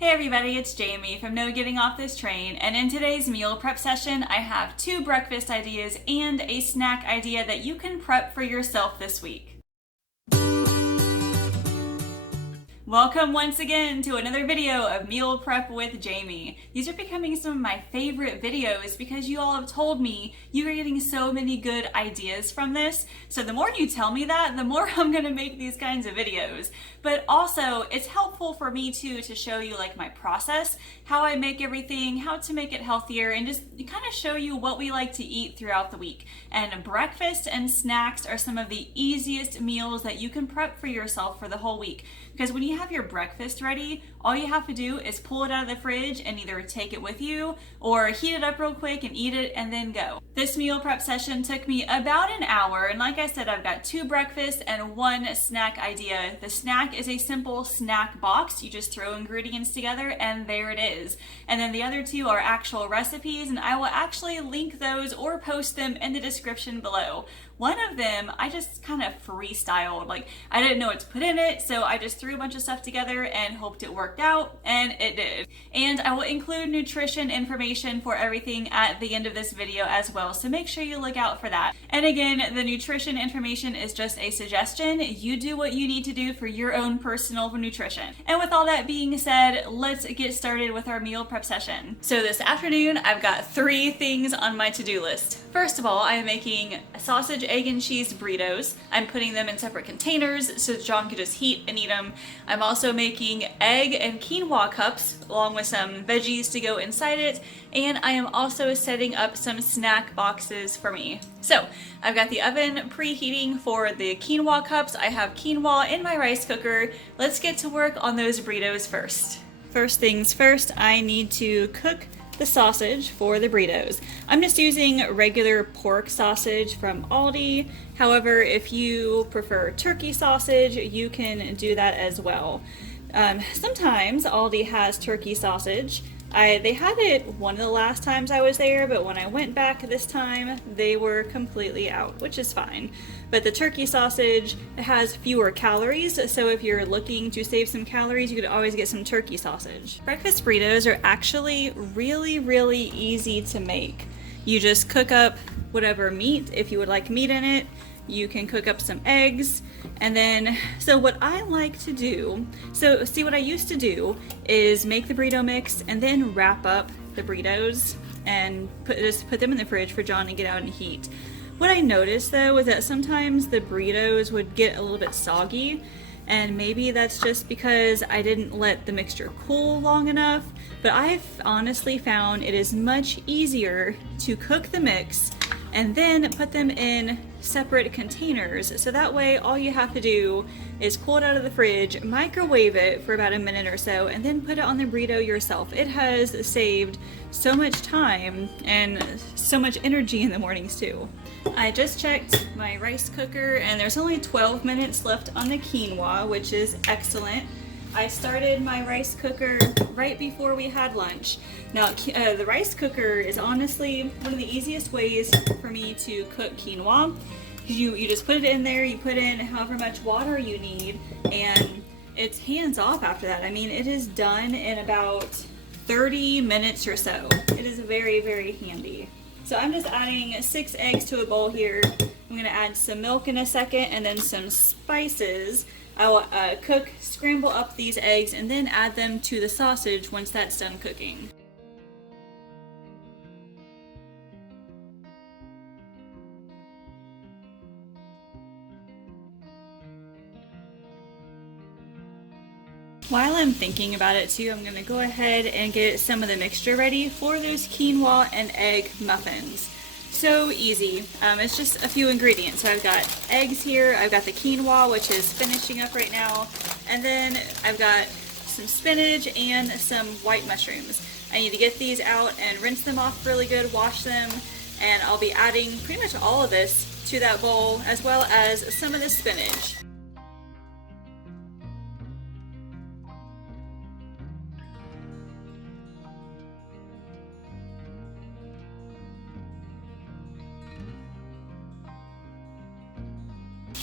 Hey everybody, it's Jamie from No Getting Off This Train, and in today's meal prep session, I have 2 breakfast ideas and a snack idea that you can prep for yourself this week. Welcome once again to another video of Meal Prep with Jamie. These are becoming some of my favorite videos because you all have told me you are getting so many good ideas from this. So the more you tell me that, the more I'm gonna make these kinds of videos. But also, it's helpful for me too to show you like my process, how I make everything, how to make it healthier, and just kind of show you what we like to eat throughout the week. And breakfast and snacks are some of the easiest meals that you can prep for yourself for the whole week. Because when you have your breakfast ready, all you have to do is pull it out of the fridge and either take it with you or heat it up real quick and eat it and then go. This meal prep session took me about an hour, and like I said, I've got 2 breakfasts and 1 snack idea. The snack is a simple snack box. You just throw ingredients together and there it is. And then the other 2 are actual recipes, and I will actually link those or post them in the description below. One of them, I just kind of freestyled. Like, I didn't know what to put in it, so I just threw a bunch of stuff together and hoped it worked out, and it did. And I will include nutrition information for everything at the end of this video as well, so make sure you look out for that. And again, the nutrition information is just a suggestion. You do what you need to do for your own personal nutrition. And with all that being said, let's get started with our meal prep session. So this afternoon, I've got 3 things on my to-do list. First of all, I am making a sausage, egg, and cheese burritos. I'm putting them in separate containers so John can just heat and eat them. I'm also making egg and quinoa cups along with some veggies to go inside it, and I am also setting up some snack boxes for me. So I've got the oven preheating for the quinoa cups. I have quinoa in my rice cooker. Let's get to work on those burritos first. First things first, I need to cook the sausage for the burritos. I'm just using regular pork sausage from Aldi. However, if you prefer turkey sausage, you can do that as well. Sometimes Aldi has turkey sausage. They had it one of the last times I was there, but when I went back this time, they were completely out, which is fine. But the turkey sausage has fewer calories, so if you're looking to save some calories, you could always get some turkey sausage. Breakfast burritos are actually really easy to make. You just cook up whatever meat, if you would like meat in it. You can cook up some eggs, and then, so what I like to do, so see what I used to do is make the burrito mix and then wrap up the burritos and just put them in the fridge for John to get out and heat. What I noticed though is that sometimes the burritos would get a little bit soggy, and maybe that's just because I didn't let the mixture cool long enough, but I've honestly found it is much easier to cook the mix and then put them in separate containers. So that way all you have to do is pull it out of the fridge, microwave it for about a minute or so, and then put it on the burrito yourself. It has saved so much time and so much energy in the mornings too. I just checked my rice cooker and there's only 12 minutes left on the quinoa, which is excellent. I started my rice cooker right before we had lunch. Now, the rice cooker is honestly one of the easiest ways for me to cook quinoa. You just put it in there, you put in however much water you need, and it's hands off after that. I mean, it is done in about 30 minutes or so. It is very handy. So I'm just adding 6 eggs to a bowl here. I'm gonna add some milk in a second and then some spices. I will scramble up these eggs and then add them to the sausage once that's done cooking. While I'm thinking about it too, I'm gonna go ahead and get some of the mixture ready for those quinoa and egg muffins. So easy. It's just a few ingredients. So I've got eggs here, I've got the quinoa, which is finishing up right now, and then I've got some spinach and some white mushrooms. I need to get these out and rinse them off really good, wash them, and I'll be adding pretty much all of this to that bowl, as well as some of the spinach.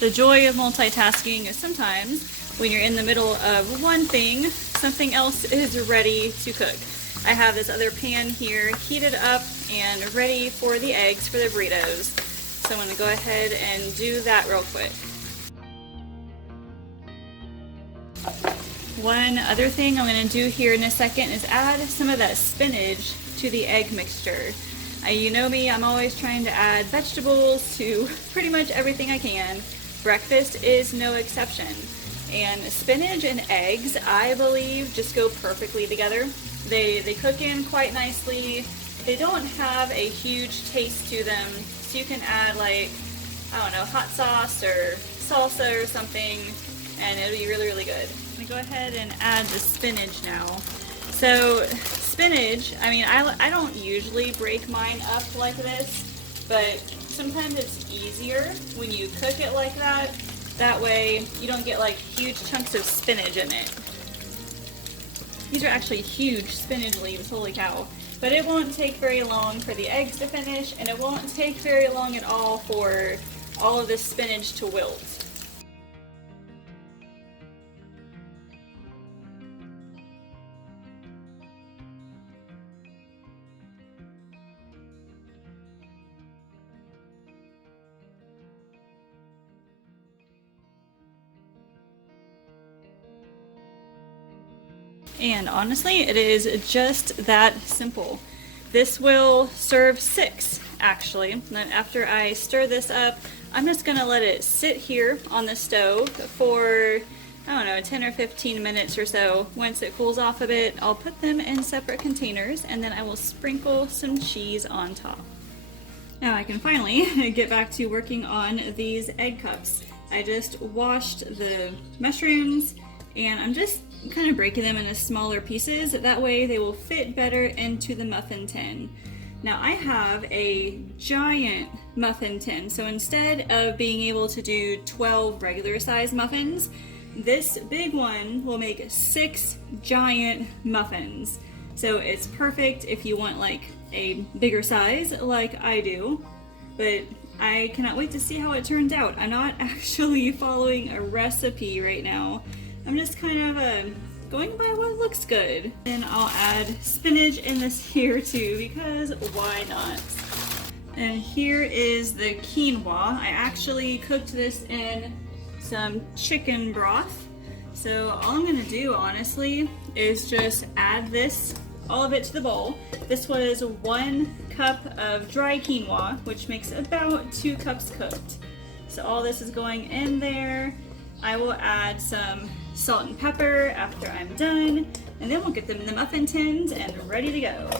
The joy of multitasking is sometimes when you're in the middle of one thing, something else is ready to cook. I have this other pan here heated up and ready for the eggs for the burritos. So I'm gonna go ahead and do that real quick. One other thing I'm gonna do here in a second is add some of that spinach to the egg mixture. You know me, I'm always trying to add vegetables to pretty much everything I can. Breakfast is no exception. And spinach and eggs, I believe, just go perfectly together. They cook in quite nicely. They don't have a huge taste to them, so you can add like, I don't know, hot sauce or salsa or something, and it'll be really, really good. I'm gonna go ahead and add the spinach now. So spinach, I mean, I don't usually break mine up like this, but sometimes it's easier when you cook it like that. That way you don't get like huge chunks of spinach in it. These are actually huge spinach leaves, holy cow. But it won't take very long for the eggs to finish, and it won't take very long at all for all of this spinach to wilt. And honestly, it is just that simple. This will serve 6, actually. And then after I stir this up, I'm just gonna let it sit here on the stove for, I don't know, 10 or 15 minutes or so. Once it cools off a bit, I'll put them in separate containers, and then I will sprinkle some cheese on top. Now I can finally get back to working on these egg cups. I just washed the mushrooms, and I'm just kind of breaking them into smaller pieces. That way they will fit better into the muffin tin. Now I have a giant muffin tin, so instead of being able to do 12 regular size muffins, this big one will make 6 giant muffins. So it's perfect if you want like a bigger size like I do, but I cannot wait to see how it turns out. I'm not actually following a recipe right now. I'm just kind of going by what looks good. And I'll add spinach in this here too, because why not? And here is the quinoa. I actually cooked this in some chicken broth. So all I'm gonna do, honestly, is just add this, all of it to the bowl. This was 1 cup of dry quinoa, which makes about 2 cups cooked. So all this is going in there. I will add some salt and pepper after I'm done, and then we'll get them in the muffin tins and ready to go.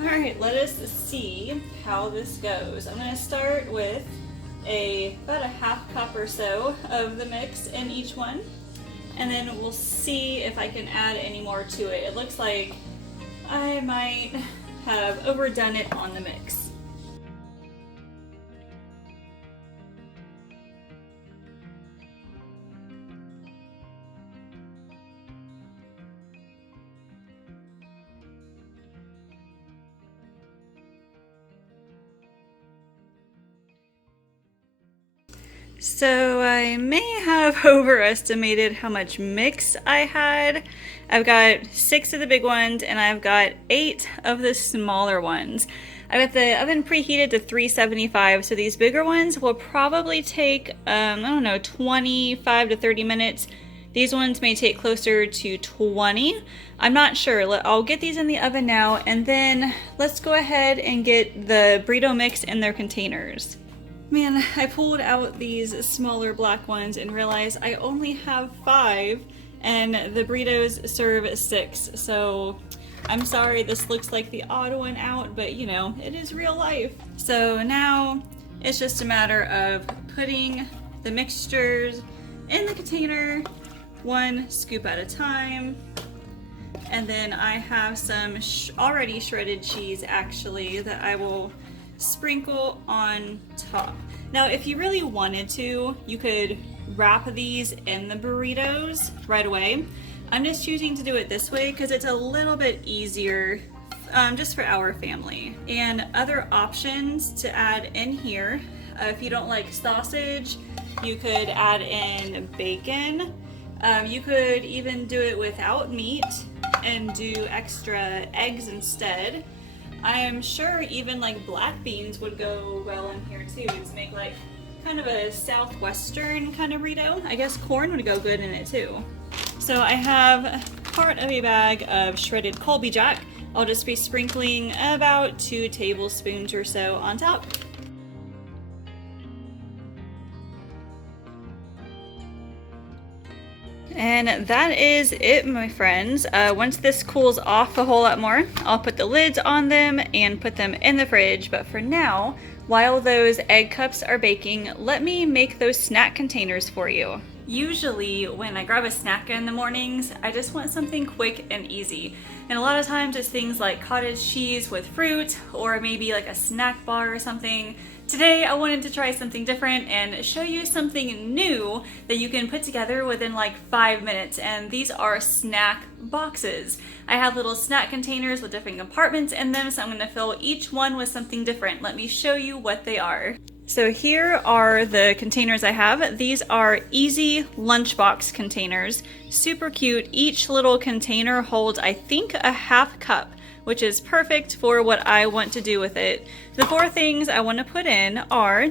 Alright, let us see how this goes. I'm going to start with about a half cup or so of the mix in each one. And then we'll see if I can add any more to it. It looks like I might have overdone it on the mix. So I may have overestimated how much mix I had. I've got 6 of the big ones, and I've got 8 of the smaller ones. I've got the oven preheated to 375, so these bigger ones will probably take, I don't know, 25 to 30 minutes. These ones may take closer to 20. I'm not sure. I'll get these in the oven now, and then let's go ahead and get the burrito mix in their containers. Man, I pulled out these smaller black ones and realized I only have 5, and the burritos serve 6, so I'm sorry this looks like the odd one out, but you know, it is real life. So now it's just a matter of putting the mixtures in the container, 1 scoop at a time. And then I have some already shredded cheese actually that I will sprinkle on top. Now if you really wanted to, you could wrap these in the burritos right away. I'm just choosing to do it this way because it's a little bit easier just for our family. And other options to add in here, if you don't like sausage, you could add in bacon. You could even do it without meat and do extra eggs instead. I am sure even like black beans would go well in here too, to make like kind of a southwestern kind of burrito. I guess corn would go good in it too. So I have part of a bag of shredded Colby Jack. I'll just be sprinkling about 2 tablespoons or so on top. And that is it, my friends. Once this cools off a whole lot more, I'll put the lids on them and put them in the fridge. But for now, while those egg cups are baking, let me make those snack containers for you. Usually when I grab a snack in the mornings, I just want something quick and easy. And a lot of times it's things like cottage cheese with fruit, or maybe like a snack bar or something. Today I wanted to try something different and show you something new that you can put together within like 5 minutes, and these are snack boxes. I have little snack containers with different compartments in them, so I'm going to fill each one with something different. Let me show you what they are. So here are the containers I have. These are easy lunchbox containers. Super cute. Each little container holds, I think, a half cup, which is perfect for what I want to do with it. The 4 things I want to put in are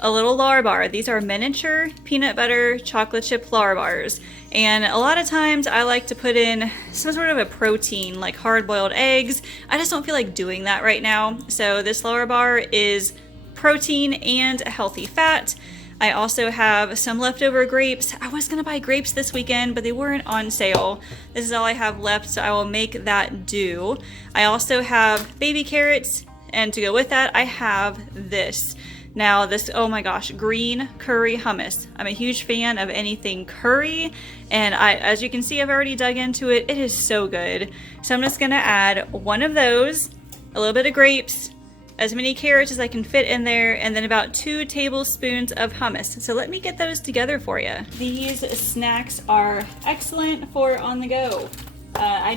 a little Lar bar. These are miniature peanut butter chocolate chip Lar bars. And a lot of times I like to put in some sort of a protein, like hard-boiled eggs. I just don't feel like doing that right now. So this Lar bar is protein and a healthy fat. I also have some leftover grapes. I was gonna buy grapes this weekend, but they weren't on sale. This is all I have left, so I will make that do. I also have baby carrots, and to go with that, I have this. Now this, oh my gosh, green curry hummus. I'm a huge fan of anything curry, and as you can see, I've already dug into it. It is so good. So I'm just gonna add one of those, a little bit of grapes, as many carrots as I can fit in there, and then about 2 tablespoons of hummus. So let me get those together for you. These snacks are excellent for on the go. I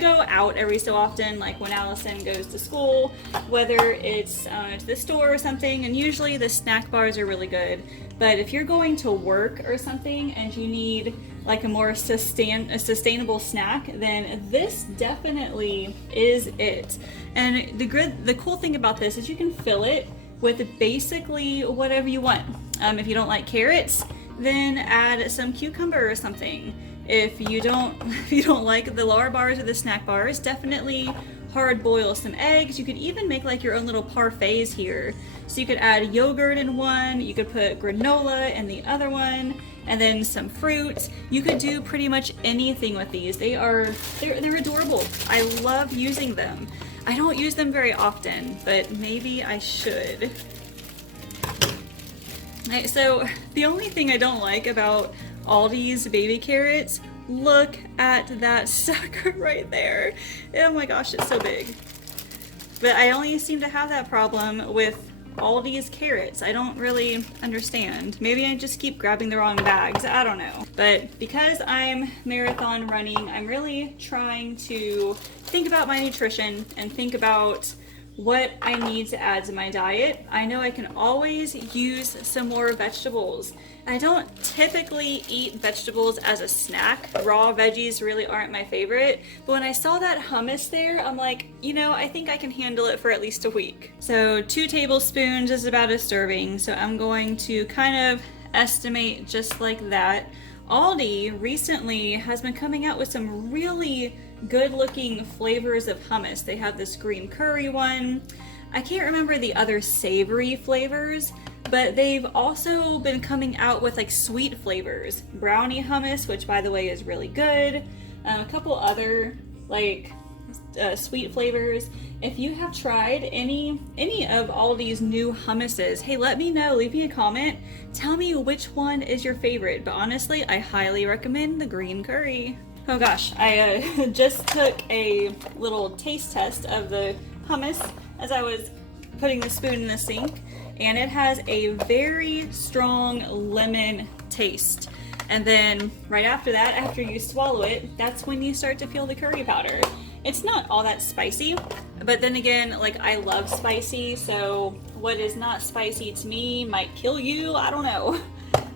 go out every so often, like when Allison goes to school, whether it's to the store or something, and usually the snack bars are really good. But if you're going to work or something and you need like a more sustainable snack, then this definitely is it. And the cool thing about this is you can fill it with basically whatever you want. If you don't like carrots, then add some cucumber or something. If you don't like the Lar bars or the snack bars, definitely hard boil some eggs. You could even make like your own little parfaits here. So you could add yogurt in one, you could put granola in the other one, and then some fruit. You could do pretty much anything with these. They're adorable. I love using them. I don't use them very often, but maybe I should. So the only thing I don't like about Aldi's baby carrots, look at that sucker right there. Oh my gosh, it's so big. But I only seem to have that problem with Aldi's carrots. I don't really understand. Maybe I just keep grabbing the wrong bags. I don't know. But because I'm marathon running, I'm really trying to think about my nutrition and think about what I need to add to my diet. I know I can always use some more vegetables. I don't typically eat vegetables as a snack. Raw veggies really aren't my favorite. But when I saw that hummus there, I'm like, you know, I think I can handle it for at least a week. So 2 tablespoons is about a serving. So I'm going to kind of estimate just like that. Aldi recently has been coming out with some really good looking flavors of hummus. They have this green curry one. I can't remember the other savory flavors, but they've also been coming out with like sweet flavors. Brownie hummus, which by the way is really good. A couple other like sweet flavors. If you have tried any of Aldi's new hummuses, hey, let me know, leave me a comment. Tell me which one is your favorite, but honestly, I highly recommend the green curry. Oh gosh, I just took a little taste test of the hummus as I was putting the spoon in the sink, and it has a very strong lemon taste. And then right after that, after you swallow it, that's when you start to feel the curry powder. It's not all that spicy, but then again, like, I love spicy, so what is not spicy to me might kill you, I don't know.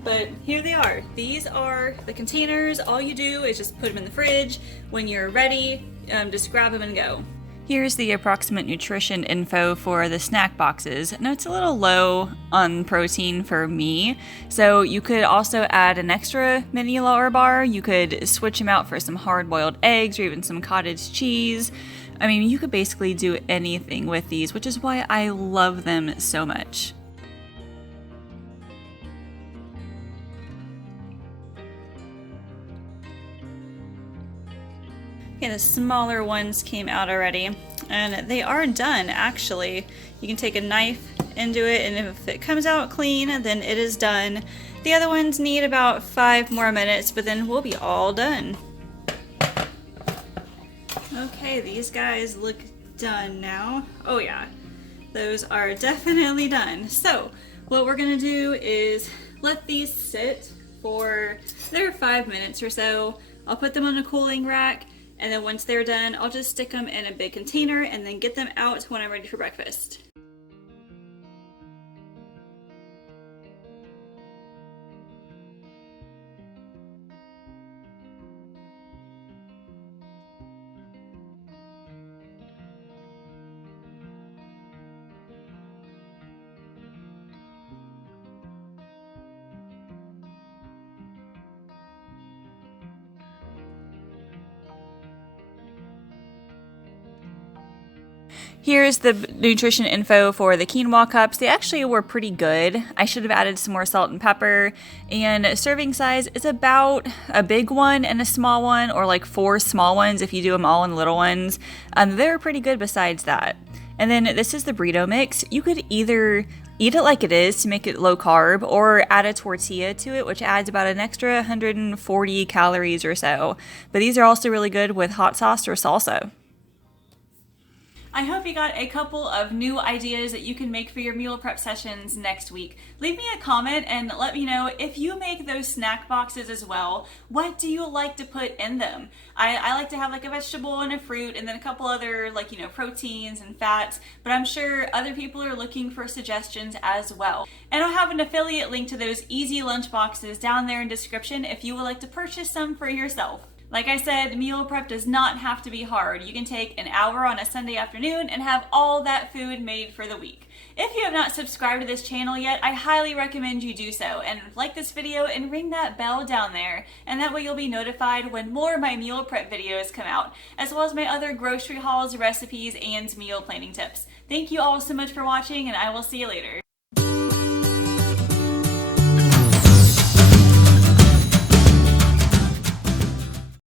But here they are. These are the containers. All you do is just put them in the fridge. When you're ready, just grab them and go. Here's the approximate nutrition info for the snack boxes. Now, it's a little low on protein for me, so you could also add an extra mini lower bar. You could switch them out for some hard-boiled eggs or even some cottage cheese. I mean, you could basically do anything with these, which is why I love them so much. Okay, the smaller ones came out already, and they are done actually. You can take a knife into it, and if it comes out clean, then it is done. The other ones need about 5 more minutes, but then we'll be all done. Okay, these guys look done now. Oh yeah, those are definitely done. So what we're gonna do is let these sit for 5 minutes or so. I'll put them on a cooling rack, and then once they're done, I'll just stick them in a big container and then get them out when I'm ready for breakfast. Here's the nutrition info for the quinoa cups. They actually were pretty good. I should have added some more salt and pepper. And serving size is about a big one and a small one, or like 4 small ones if you do them all in little ones. They're pretty good besides that. And then this is the burrito mix. You could either eat it like it is to make it low carb, or add a tortilla to it, which adds about an extra 140 calories or so. But these are also really good with hot sauce or salsa. I hope you got a couple of new ideas that you can make for your meal prep sessions next week. Leave me a comment and let me know if you make those snack boxes as well. What do you like to put in them? I like to have like a vegetable and a fruit and then a couple other proteins and fats, but I'm sure other people are looking for suggestions as well. And I'll have an affiliate link to those easy lunch boxes down there in the description if you would like to purchase some for yourself. Like I said, meal prep does not have to be hard. You can take an hour on a Sunday afternoon and have all that food made for the week. If you have not subscribed to this channel yet, I highly recommend you do so, and like this video and ring that bell down there, and that way you'll be notified when more of my meal prep videos come out, as well as my other grocery hauls, recipes, and meal planning tips. Thank you all so much for watching, and I will see you later.